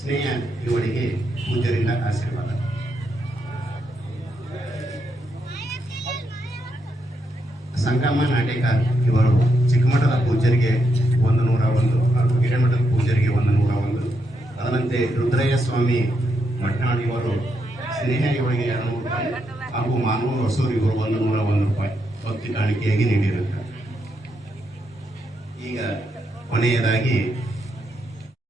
ಸ್ನೇಹ ಇವರಿಗೆ ಪೂಜ್ಯರಿಂದ ಆಶೀರ್ವಾದ. ಸಂಗಮ ನಾಟೇಕರ್ ಇವರು ಚಿಕ್ಕಮಠದ ಪೂಜ್ಯರಿಗೆ 101 ಹಾಗೂ ಹಿರೇಮಠದ ಪೂಜ್ಯರಿಗೆ 101. ಅದರಂತೆ ರುದ್ರಯ್ಯ ಸ್ವಾಮಿ ಮಟ್ನಾಳ್ ಇವರು ಸ್ನೇಹ ಇವರಿಗೆ 200 ರೂಪಾಯಿ ಹಾಗೂ ಮಾನವ ಹೊಸೂರು ಇವರು 101 ರೂಪಾಯಿ ಭಕ್ತಿ ಕಾಣಿಕೆಯಾಗಿ ನೀಡಿರುತ್ತಾರೆ. ಈಗ ಕೊನೆಯದಾಗಿ